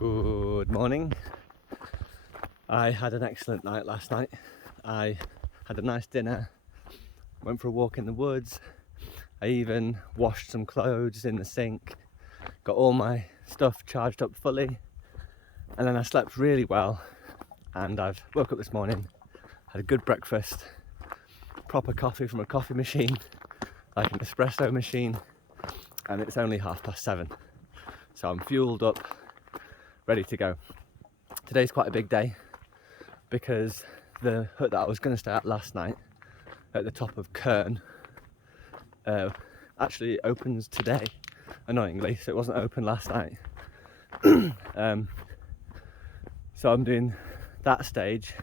Good morning. I had an excellent night last night. I had a nice dinner, went for a walk in the woods. I even washed some clothes in the sink, got all my stuff charged up fully, and then I slept really well. And I've woke up this morning, had a good breakfast, proper coffee from a coffee machine, like an espresso machine, and it's only 7:30. So I'm fueled up, ready to go. Today's quite a big day because the hut that I was going to stay at last night at the top of Krnu actually opens today, annoyingly, so it wasn't open last night. So I'm doing that stage,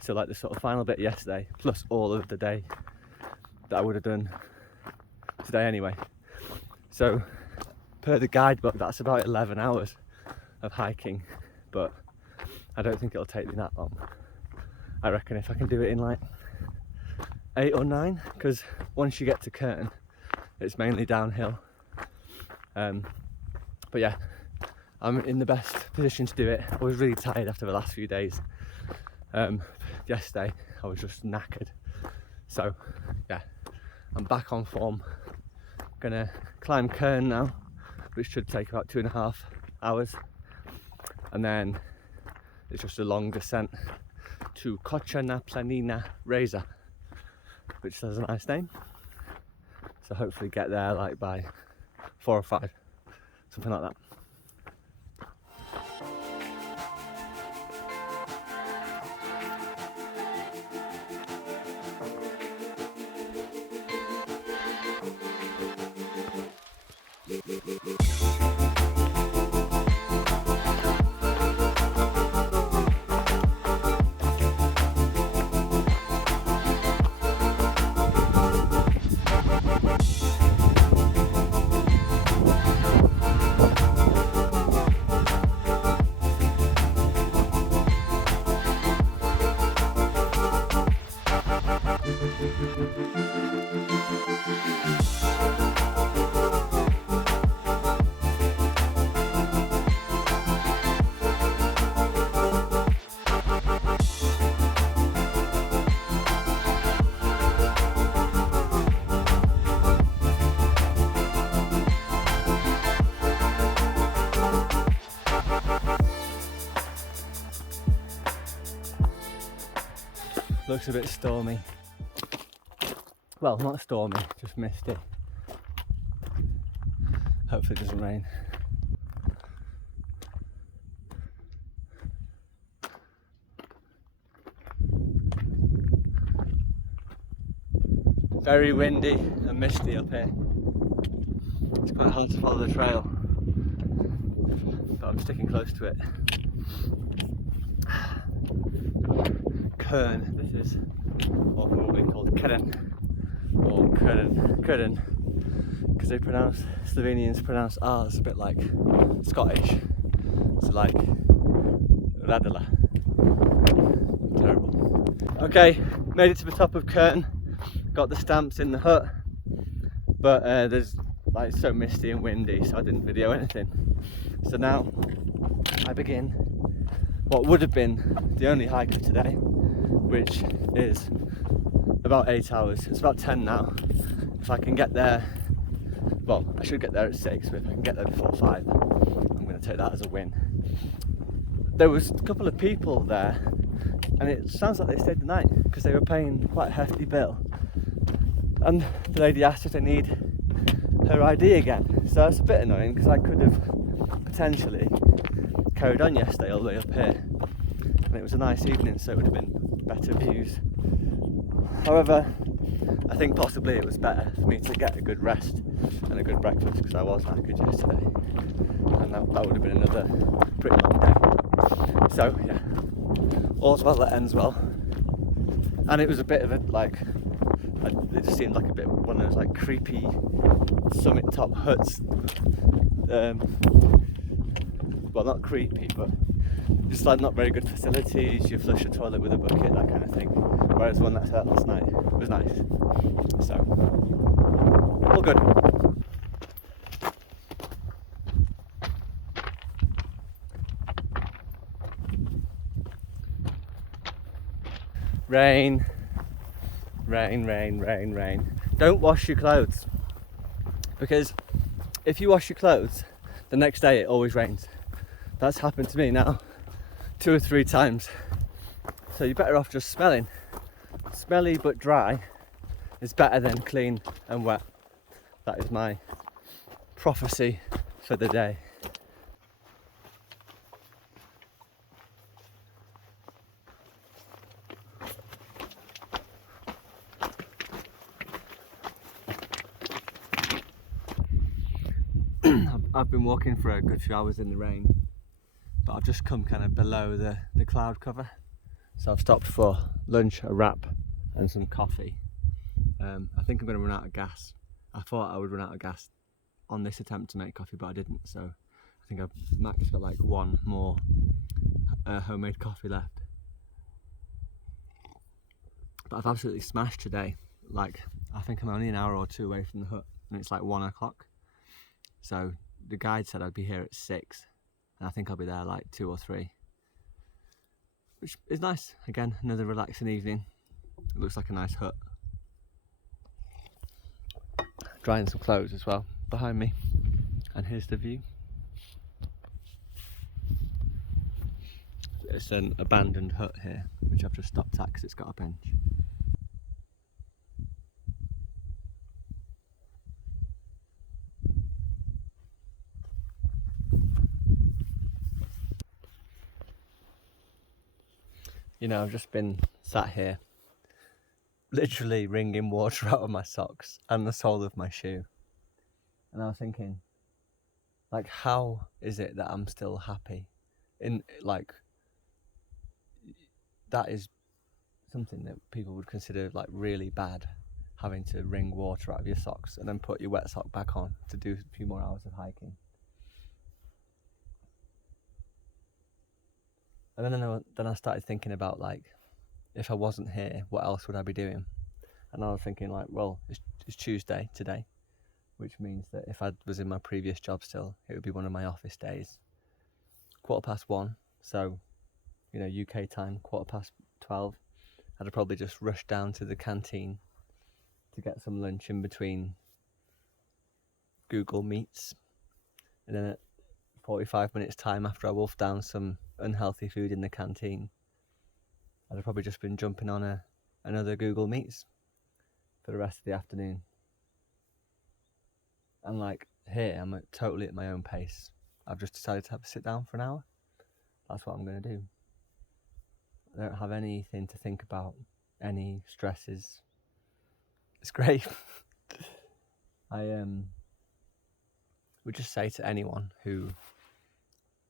so like the sort of final bit yesterday, plus all of the day that I would have done today anyway. So per the guidebook, that's about 11 hours of hiking, but I don't think it'll take me that long. I reckon if I can do it in like 8 or 9, because once you get to Krnu, it's mainly downhill. But yeah, I'm in the best position to do it. I was really tired after the last few days. Yesterday I was just knackered. So yeah, I'm back on form. Gonna climb Krnu now, which should take about 2.5 hours. And then it's just a long descent to Koča na planini, which has a nice name. So hopefully get there like by 4 or 5, something like that. Looks a bit stormy. Well, not stormy, just misty. Hopefully it doesn't rain. Very windy and misty up here. It's quite hard to follow the trail, but I'm sticking close to it. Krnu, this is or probably called Krnu or Krnu, because they pronounce, Slovenians pronounce R's a bit like Scottish, so like Radela. Terrible. Okay, made it to the top of Krnu, got the stamps in the hut, but there's like so misty and windy, so I didn't video anything. So now I begin what would have been the only hike of today, which is about 8 hours. It's about 10 now. If I can get there, well, I should get there at 6, but if I can get there before 5, I'm going to take that as a win. There was a couple of people there, and it sounds like they stayed the night because they were paying quite a hefty bill. And the lady asked if they need her ID again, so that's a bit annoying because I could have potentially carried on yesterday all the way up here, and it was a nice evening, so it would have been better views. However, I think possibly it was better for me to get a good rest and a good breakfast because I was knackered yesterday, and that would have been another pretty long day. So yeah, all's well that ends well. And it was a bit of a it just seemed like a bit one of those like creepy summit top huts. Well, not creepy, but just like not very good facilities. You flush a toilet with a bucket, that kind of thing. Whereas the one that I had last night was nice. So, all good. Rain, rain, rain, rain, rain. Don't wash your clothes, because if you wash your clothes, the next day it always rains. That's happened to me now 2 or 3 times. So you're better off just smelling. Smelly but dry is better than clean and wet. That is my prophecy for the day. I've been walking for a good few hours in the rain, but I've just come kind of below the cloud cover. So I've stopped for lunch, a wrap and some coffee. I think I'm going to run out of gas. I thought I would run out of gas on this attempt to make coffee, but I didn't. So I think I've max got like one more homemade coffee left. But I've absolutely smashed today. Like, I think I'm only an hour or 2 away from the hut, and it's like 1 o'clock. So the guide said I'd be here at 6, and I think I'll be there like 2 or 3, which is nice. Again, another relaxing evening. It looks like a nice hut. Drying some clothes as well behind me, and here's the view. It's an abandoned hut here, which I've just stopped at because it's got a bench. You know, I've just been sat here, literally wringing water out of my socks and the sole of my shoe. And I was thinking, like, how is it that I'm still happy? Like, that is something that people would consider like really bad, having to wring water out of your socks and then put your wet sock back on to do a few more hours of hiking. And then I started thinking about, like, if I wasn't here, what else would I be doing? And I was thinking, like, well, it's Tuesday today, which means that if I was in my previous job still, it would be one of my office days. 1:15, so, you know, UK time, 12:15. I'd have probably just rushed down to the canteen to get some lunch in between Google Meets. And then at 45 minutes time, after I wolfed down some unhealthy food in the canteen, I'd have probably just been jumping on another Google Meets for the rest of the afternoon. And like, here, I'm totally at my own pace. I've just decided to have a sit down for an hour. That's what I'm going to do. I don't have anything to think about, any stresses. It's great. I would just say to anyone who,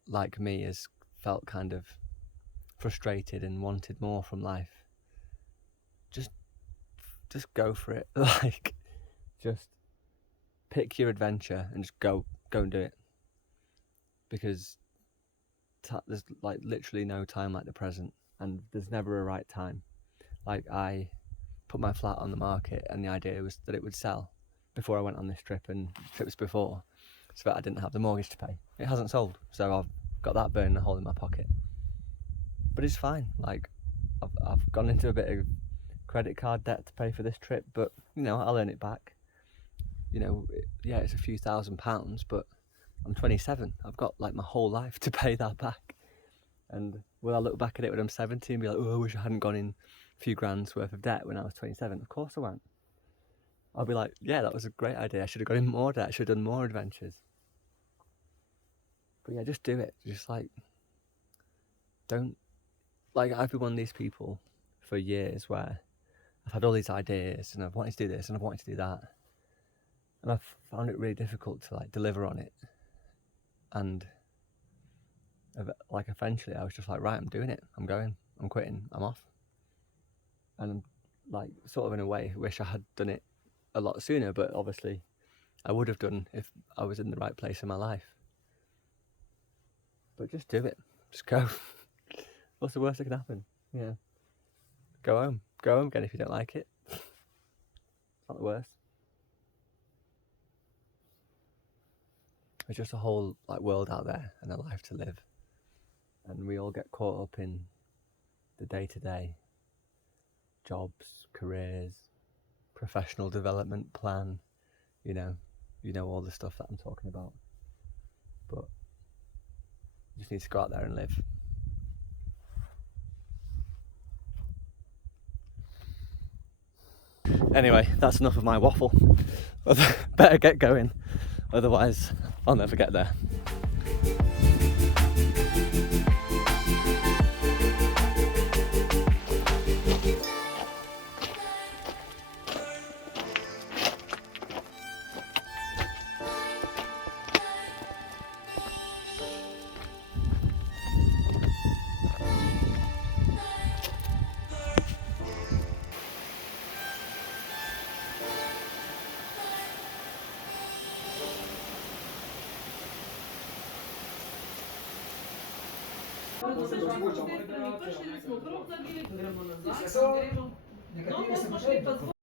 like me, has felt kind of frustrated and wanted more from life, just go for it. Like, just pick your adventure and just go and do it, because there's like literally no time like the present, and there's never a right time. Like, I put my flat on the market and the idea was that it would sell before I went on this trip and trips before, so that I didn't have the mortgage to pay. It hasn't sold, so I've got that burning a hole in my pocket. But it's fine. Like, I've gone into a bit of credit card debt to pay for this trip, but, you know, I'll earn it back. You know, yeah, it's a few £1,000s, but I'm 27. I've got like my whole life to pay that back. And will I look back at it when I'm 70 and be like, oh, I wish I hadn't gone in a few grand's worth of debt when I was 27? Of course I won't. I'll be like, yeah, that was a great idea. I should have got in more debt. I should have done more adventures. But yeah, just do it. Just like, don't, like, I've been one of these people for years where I've had all these ideas and I've wanted to do this and I've wanted to do that. And I've found it really difficult to like deliver on it. And like, eventually I was just like, right, I'm doing it. I'm going. I'm quitting. I'm off. And like, sort of in a way, wish I had done it a lot sooner, but obviously I would have done if I was in the right place in my life. But just do it. Just go. What's the worst that can happen? Yeah. Go home. Go home again if you don't like it. It's not the worst. There's just a whole like world out there and a life to live. And we all get caught up in the day-to-day. jobs, careers, professional development plan, you know all the stuff that I'm talking about. But you just need to go out there and live. Anyway, that's enough of my waffle. Better get going, otherwise I'll never get there. Prvi smo prvo zabili, gremo nazaj, gremo. No, pa smo šli pa